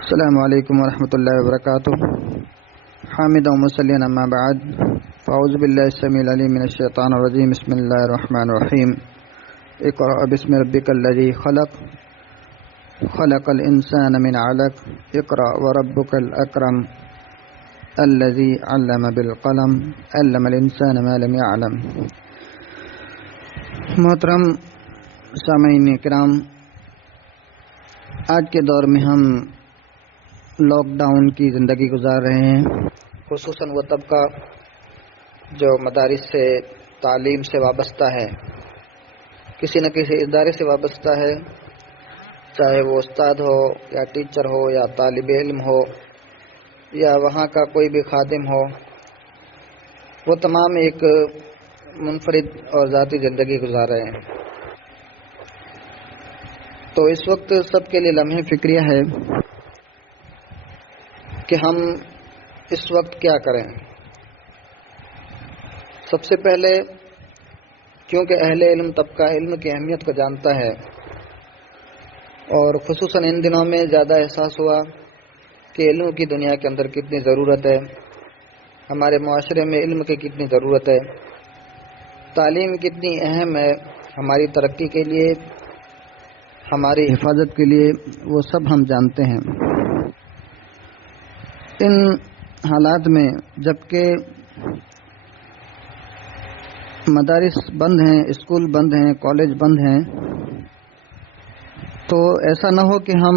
السلام علیکم ورحمۃ اللہ وبرکاتہ. حامد و مسلین اما بعد فاعوذ باللہ السمیع العلیم من الشیطان الرجیم. بسم اللہ الرحمن الرحیم. اقرأ بسم ربک الذی خلق خلق الانسان من علق اقرأ وربک الاکرم الذی علم بالقلم علم الانسان ما لم يعلم. محترم سامعین کرام، آج کے دور میں ہم لاک ڈاؤن کی زندگی گزار رہے ہیں. خصوصاً وہ طبقہ جو مدارس سے تعلیم سے وابستہ ہے، کسی نہ کسی ادارے سے وابستہ ہے، چاہے وہ استاد ہو یا ٹیچر ہو یا طالب علم ہو یا وہاں کا کوئی بھی خادم ہو، وہ تمام ایک منفرد اور ذاتی زندگی گزار رہے ہیں. تو اس وقت سب کے لیے لمحہ فکریہ ہے کہ ہم اس وقت کیا کریں. سب سے پہلے کیونکہ اہل علم طبقہ علم کی اہمیت کو جانتا ہے، اور خصوصاً ان دنوں میں زیادہ احساس ہوا کہ علم کی دنیا کے اندر کتنی ضرورت ہے، ہمارے معاشرے میں علم کی کتنی ضرورت ہے، تعلیم کتنی اہم ہے ہماری ترقی کے لیے، ہماری حفاظت کے لیے، وہ سب ہم جانتے ہیں. ان حالات میں جبکہ مدارس بند ہیں، اسکول بند ہیں، کالج بند ہیں، تو ایسا نہ ہو کہ ہم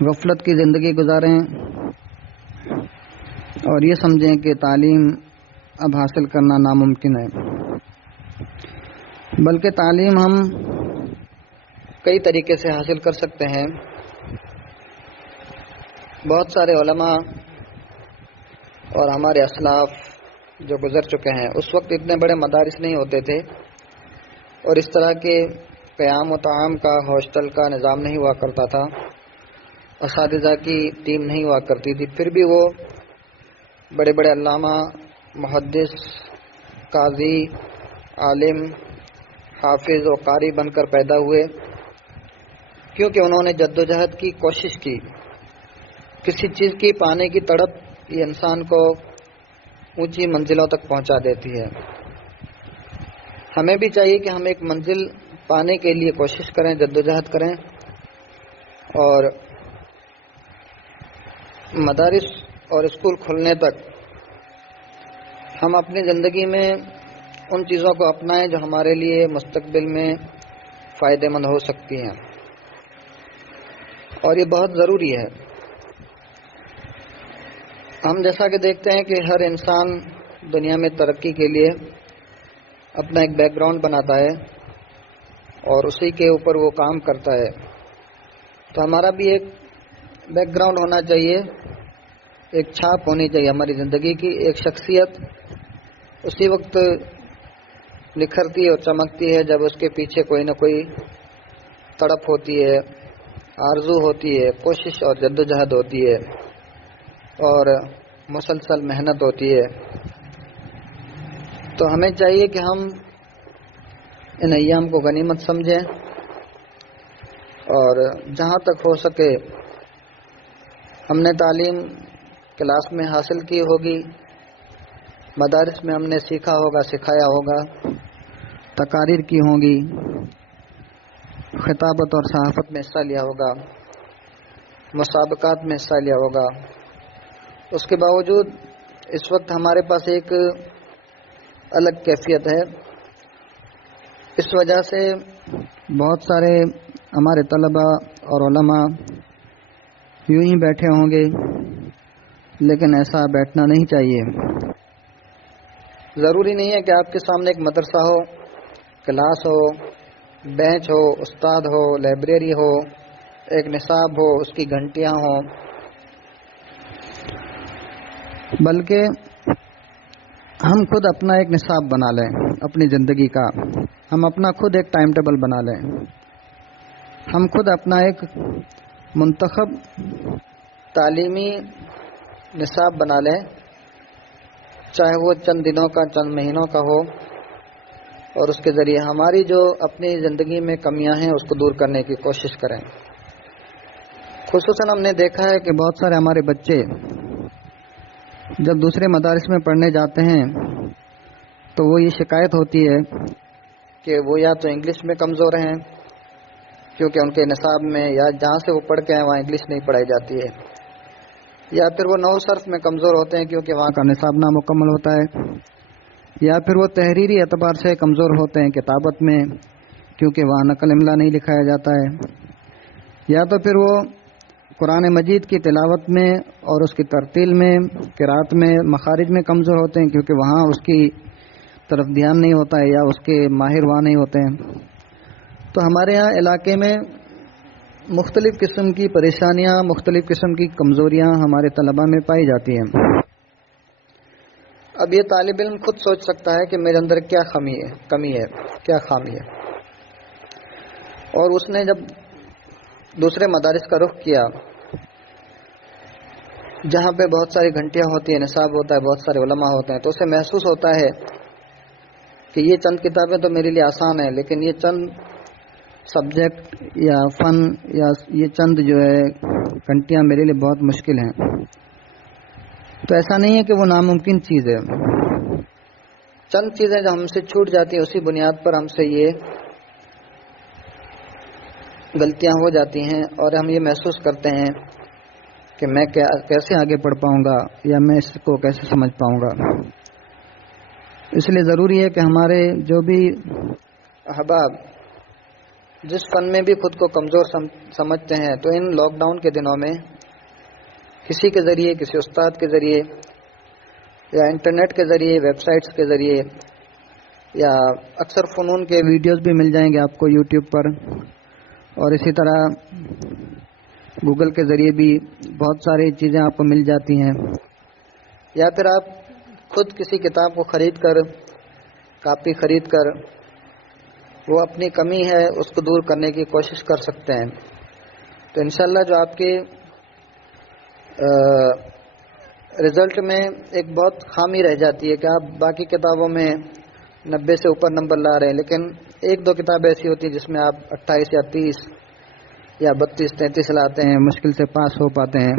غفلت کی زندگی گزاریں اور یہ سمجھیں کہ تعلیم اب حاصل کرنا ناممکن ہے. بلکہ تعلیم ہم کئی طریقے سے حاصل کر سکتے ہیں. بہت سارے علماء اور ہمارے اسلاف جو گزر چکے ہیں، اس وقت اتنے بڑے مدارس نہیں ہوتے تھے اور اس طرح کے قیام و طعام کا، ہاسٹل کا نظام نہیں ہوا کرتا تھا، اساتذہ کی ٹیم نہیں ہوا کرتی تھی. پھر بھی وہ بڑے بڑے علامہ، محدث، قاضی، عالم، حافظ و قاری بن کر پیدا ہوئے، کیونکہ انہوں نے جد و جہد کی، کوشش کی. کسی چیز کی پانے کی تڑپ یہ انسان کو اونچی منزلوں تک پہنچا دیتی ہے. ہمیں بھی چاہیے کہ ہم ایک منزل پانے کے لیے کوشش کریں، جد و جہد کریں، اور مدارس اور اسکول کھلنے تک ہم اپنی زندگی میں ان چیزوں کو اپنائیں جو ہمارے لیے مستقبل میں فائدہ مند ہو سکتی ہیں، اور یہ بہت ضروری ہے. ہم جیسا کہ دیکھتے ہیں کہ ہر انسان دنیا میں ترقی کے لیے اپنا ایک بیک گراؤنڈ بناتا ہے اور اسی کے اوپر وہ کام کرتا ہے. تو ہمارا بھی ایک بیک گراؤنڈ ہونا چاہیے، ایک چھاپ ہونی چاہیے ہماری زندگی کی. ایک شخصیت اسی وقت نکھرتی اور چمکتی ہے جب اس کے پیچھے کوئی نہ کوئی تڑپ ہوتی ہے، آرزو ہوتی ہے، کوشش اور جد و جہد ہوتی ہے اور مسلسل محنت ہوتی ہے. تو ہمیں چاہیے کہ ہم ان ایام کو غنیمت سمجھیں اور جہاں تک ہو سکے ہم نے تعلیم کلاس میں حاصل کی ہوگی، مدارس میں ہم نے سیکھا ہوگا، سکھایا ہوگا، تقاریر کی ہوں گی، خطابت اور صحافت میں حصہ لیا ہوگا، مسابقات میں حصہ لیا ہوگا. اس کے باوجود اس وقت ہمارے پاس ایک الگ کیفیت ہے. اس وجہ سے بہت سارے ہمارے طلباء اور علماء یوں ہی بیٹھے ہوں گے، لیکن ایسا بیٹھنا نہیں چاہیے. ضروری نہیں ہے کہ آپ کے سامنے ایک مدرسہ ہو، کلاس ہو، بینچ ہو، استاد ہو، لائبریری ہو، ایک نصاب ہو، اس کی گھنٹیاں ہوں، بلکہ ہم خود اپنا ایک نصاب بنا لیں اپنی زندگی کا. ہم اپنا خود ایک ٹائم ٹیبل بنا لیں، ہم خود اپنا ایک منتخب تعلیمی نصاب بنا لیں، چاہے وہ چند دنوں کا، چند مہینوں کا ہو، اور اس کے ذریعے ہماری جو اپنی زندگی میں کمیاں ہیں اس کو دور کرنے کی کوشش کریں. خصوصاً ہم نے دیکھا ہے کہ بہت سارے ہمارے بچے جب دوسرے مدارس میں پڑھنے جاتے ہیں تو وہ یہ شکایت ہوتی ہے کہ وہ یا تو انگلش میں کمزور ہیں کیونکہ ان کے نصاب میں یا جہاں سے وہ پڑھ کے ہیں وہاں انگلش نہیں پڑھائی جاتی ہے، یا پھر وہ نحو صرف میں کمزور ہوتے ہیں کیونکہ وہاں کا نصاب نامکمل ہوتا ہے، یا پھر وہ تحریری اعتبار سے کمزور ہوتے ہیں کتابت میں کیونکہ وہاں نقل املا نہیں لکھایا جاتا ہے، یا تو پھر وہ قرآن مجید کی تلاوت میں اور اس کی ترتیل میں، قرات میں، مخارج میں کمزور ہوتے ہیں کیونکہ وہاں اس کی طرف دھیان نہیں ہوتا ہے یا اس کے ماہر وہاں نہیں ہوتے ہیں۔ تو ہمارے یہاں علاقے میں مختلف قسم کی پریشانیاں، مختلف قسم کی کمزوریاں ہمارے طلباء میں پائی جاتی ہیں۔ اب یہ طالب علم خود سوچ سکتا ہے کہ میرے اندر کیا کمی ہے، کیا خامی ہے، اور اس نے جب دوسرے مدارس کا رخ کیا جہاں پہ بہت ساری گھنٹیاں ہوتی ہیں، نصاب ہوتا ہے، بہت سارے علماء ہوتے ہیں، تو اسے محسوس ہوتا ہے کہ یہ چند کتابیں تو میرے لیے آسان ہیں لیکن یہ چند سبجیکٹ یا فن یا یہ چند جو ہے گھنٹیاں میرے لیے بہت مشکل ہیں۔ تو ایسا نہیں ہے کہ وہ ناممکن چیز ہے، چند چیزیں جو ہم سے چھوٹ جاتی ہیں اسی بنیاد پر ہم سے یہ غلطیاں ہو جاتی ہیں اور ہم یہ محسوس کرتے ہیں کہ میں کیسے آگے پڑھ پاؤں گا یا میں اس کو کیسے سمجھ پاؤں گا۔ اس لیے ضروری ہے کہ ہمارے جو بھی احباب جس فن میں بھی خود کو کمزور سمجھتے ہیں تو ان لاک ڈاؤن کے دنوں میں کسی کے ذریعے، کسی استاد کے ذریعے یا انٹرنیٹ کے ذریعے، ویب سائٹس کے ذریعے، یا اکثر فنون کے ویڈیوز بھی مل جائیں گے آپ کو یوٹیوب پر، اور اسی طرح گوگل کے ذریعے بھی بہت ساری چیزیں آپ کو مل جاتی ہیں، یا پھر آپ خود کسی کتاب کو خرید کر، کاپی خرید کر وہ اپنی کمی ہے اس کو دور کرنے کی کوشش کر سکتے ہیں۔ تو انشاءاللہ جو آپ کے رزلٹ میں ایک بہت خامی رہ جاتی ہے کہ آپ باقی کتابوں میں 90 سے اوپر نمبر لا رہے ہیں لیکن ایک دو کتابیں ایسی ہوتی ہیں جس میں آپ 28 یا 30 یا 32 33 لاتے ہیں، مشکل سے پاس ہو پاتے ہیں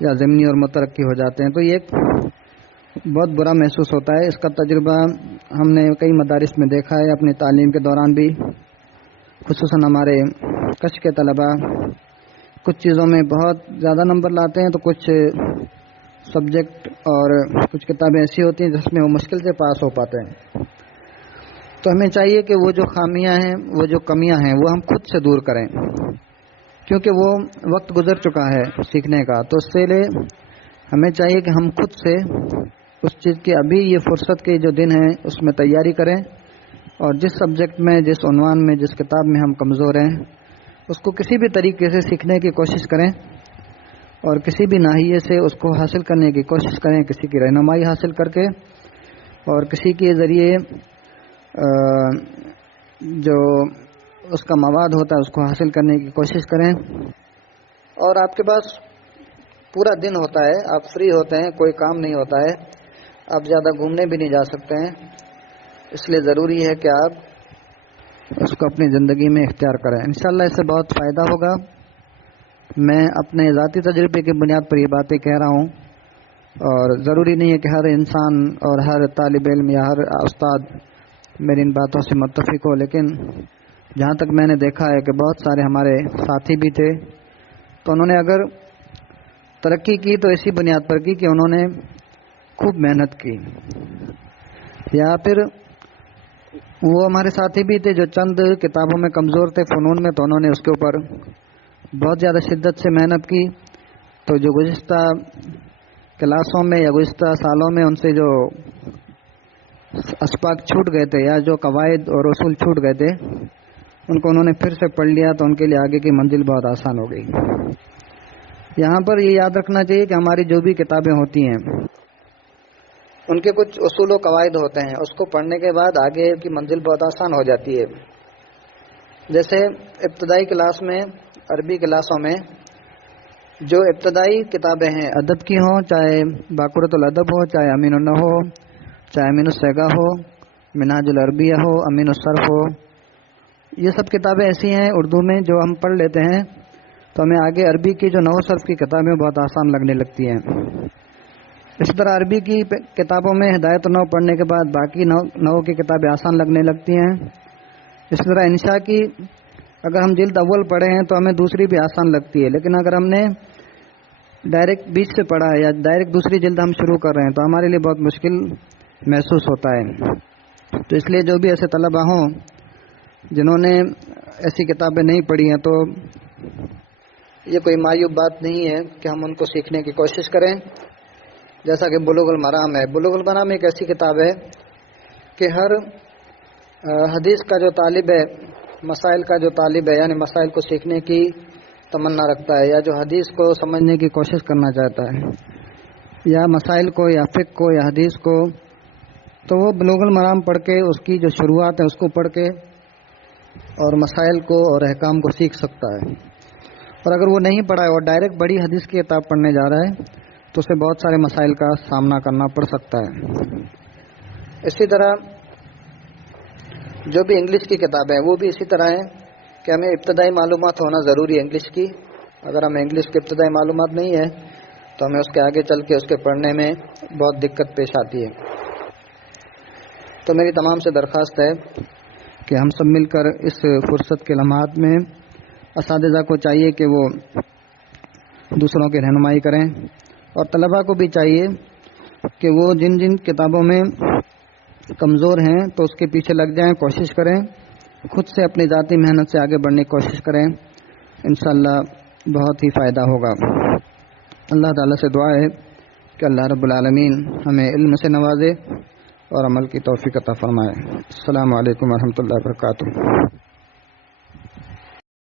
یا ضمنی اور مترقی ہو جاتے ہیں، تو یہ ایک بہت برا محسوس ہوتا ہے۔ اس کا تجربہ ہم نے کئی مدارس میں دیکھا ہے اپنی تعلیم کے دوران بھی، خصوصاً ہمارے کش کے طلباء کچھ چیزوں میں بہت زیادہ نمبر لاتے ہیں تو کچھ سبجیکٹ اور کچھ کتابیں ایسی ہوتی ہیں جس میں وہ مشکل سے پاس ہو پاتے ہیں۔ تو ہمیں چاہیے کہ وہ جو خامیاں ہیں، وہ جو کمیاں ہیں وہ ہم خود سے دور کریں کیونکہ وہ وقت گزر چکا ہے سیکھنے کا، تو اس سے ہمیں چاہیے کہ ہم خود سے اس چیز کی ابھی یہ فرصت کے جو دن ہیں اس میں تیاری کریں، اور جس سبجیکٹ میں، جس عنوان میں، جس کتاب میں ہم کمزور ہیں اس کو کسی بھی طریقے سے سیکھنے کی کوشش کریں اور کسی بھی ناحیے سے اس کو حاصل کرنے کی کوشش کریں، کسی کی رہنمائی حاصل کر کے اور کسی کے ذریعے جو اس کا مواد ہوتا ہے اس کو حاصل کرنے کی کوشش کریں۔ اور آپ کے پاس پورا دن ہوتا ہے، آپ فری ہوتے ہیں، کوئی کام نہیں ہوتا ہے، آپ زیادہ گھومنے بھی نہیں جا سکتے ہیں، اس لیے ضروری ہے کہ آپ اس کو اپنی زندگی میں اختیار کریں۔ انشاءاللہ اس سے بہت فائدہ ہوگا۔ میں اپنے ذاتی تجربے کی بنیاد پر یہ باتیں کہہ رہا ہوں، اور ضروری نہیں ہے کہ ہر انسان اور ہر طالب علم یا ہر استاد میری ان باتوں سے متفق ہو، لیکن جہاں تک میں نے دیکھا ہے کہ بہت سارے ہمارے ساتھی بھی تھے تو انہوں نے اگر ترقی کی تو اسی بنیاد پر کی کہ انہوں نے خوب محنت کی، یا پھر وہ ہمارے ساتھی بھی تھے جو چند کتابوں میں کمزور تھے فنون میں، تو انہوں نے اس کے اوپر بہت زیادہ شدت سے محنت کی، تو جو گزشتہ کلاسوں میں یا گزشتہ سالوں میں ان سے جو اسباق چھوٹ گئے تھے یا جو قواعد اور اصول چھوٹ گئے تھے ان کو انہوں نے پھر سے پڑھ لیا تو ان کے لیے آگے کی منزل بہت آسان ہو گئی۔ یہاں پر یہ یاد رکھنا چاہیے کہ ہماری جو بھی کتابیں ہوتی ہیں ان کے کچھ اصول و قواعد ہوتے ہیں، اس کو پڑھنے کے بعد آگے کی منزل بہت آسان ہو جاتی ہے۔ جیسے ابتدائی کلاس میں، عربی کلاسوں میں جو ابتدائی کتابیں ہیں ادب کی ہوں، چاہے باقرۃ الادب ہو، چاہے امین النحو ہو، چاہے امین الصیغہ ہو، منہاج العربیہ ہو، امین الصرف ہو، یہ سب کتابیں ایسی ہیں اردو میں جو ہم پڑھ لیتے ہیں تو ہمیں آگے عربی کی جو نحو صرف کی کتابیں بہت آسان لگنے لگتی ہیں. اسی طرح عربی کی کتابوں میں ہدایت النحو پڑھنے کے بعد باقی نحو کی کتابیں آسان لگنے لگتی ہیں. اسی طرح انشاء کی اگر ہم جلد اول پڑھے ہیں تو ہمیں دوسری بھی آسان لگتی ہے، لیکن اگر ہم نے ڈائریکٹ بیچ سے پڑھا ہے یا ڈائریکٹ دوسری جلد ہم شروع کر رہے ہیں تو ہمارے لیے بہت مشکل محسوس ہوتا ہے. تو اس لیے جو بھی ایسے طلبہ ہوں جنہوں نے ایسی کتابیں نہیں پڑھی ہیں تو یہ کوئی معیوب بات نہیں ہے کہ ہم ان کو سیکھنے کی کوشش کریں. جیسا کہ بلوغ المرام ہے. بلوغ المرام ایک ایسی کتاب ہے کہ ہر حدیث کا جو طالب ہے، مسائل کا جو طالب ہے، یعنی مسائل کو سیکھنے کی تمنا رکھتا ہے یا جو حدیث کو سمجھنے کی کوشش کرنا چاہتا ہے یا مسائل کو یا فقہ کو یا حدیث کو، تو وہ بلوغ المرام پڑھ کے اس کی جو شروعات ہیں اس کو پڑھ کے اور مسائل کو اور احکام کو سیکھ سکتا ہے. اور اگر وہ نہیں پڑھا ہے اور ڈائریکٹ بڑی حدیث کی کتاب پڑھنے جا رہا ہے تو اسے بہت سارے مسائل کا سامنا کرنا پڑ سکتا ہے. اسی طرح جو بھی انگلش کی کتابیں ہیں وہ بھی اسی طرح ہیں کہ ہمیں ابتدائی معلومات ہونا ضروری ہے انگلش کی. اگر ہمیں انگلش کی ابتدائی معلومات نہیں ہے تو ہمیں اس کے آگے چل کے اس کے پڑھنے میں بہت دقت پیش آتی ہے. تو میری تمام سے درخواست ہے کہ ہم سب مل کر اس فرصت کے لمحات میں اساتذہ کو چاہیے کہ وہ دوسروں کی رہنمائی کریں، اور طلباء کو بھی چاہیے کہ وہ جن جن کتابوں میں کمزور ہیں تو اس کے پیچھے لگ جائیں، کوشش کریں، خود سے اپنی ذاتی محنت سے آگے بڑھنے کی کوشش کریں. انشاءاللہ بہت ہی فائدہ ہوگا. اللہ تعالیٰ سے دعا ہے کہ اللہ رب العالمین ہمیں علم سے نوازے اور عمل کی توفیق عطا فرمائے. السلام علیکم ورحمۃ اللہ وبرکاتہ.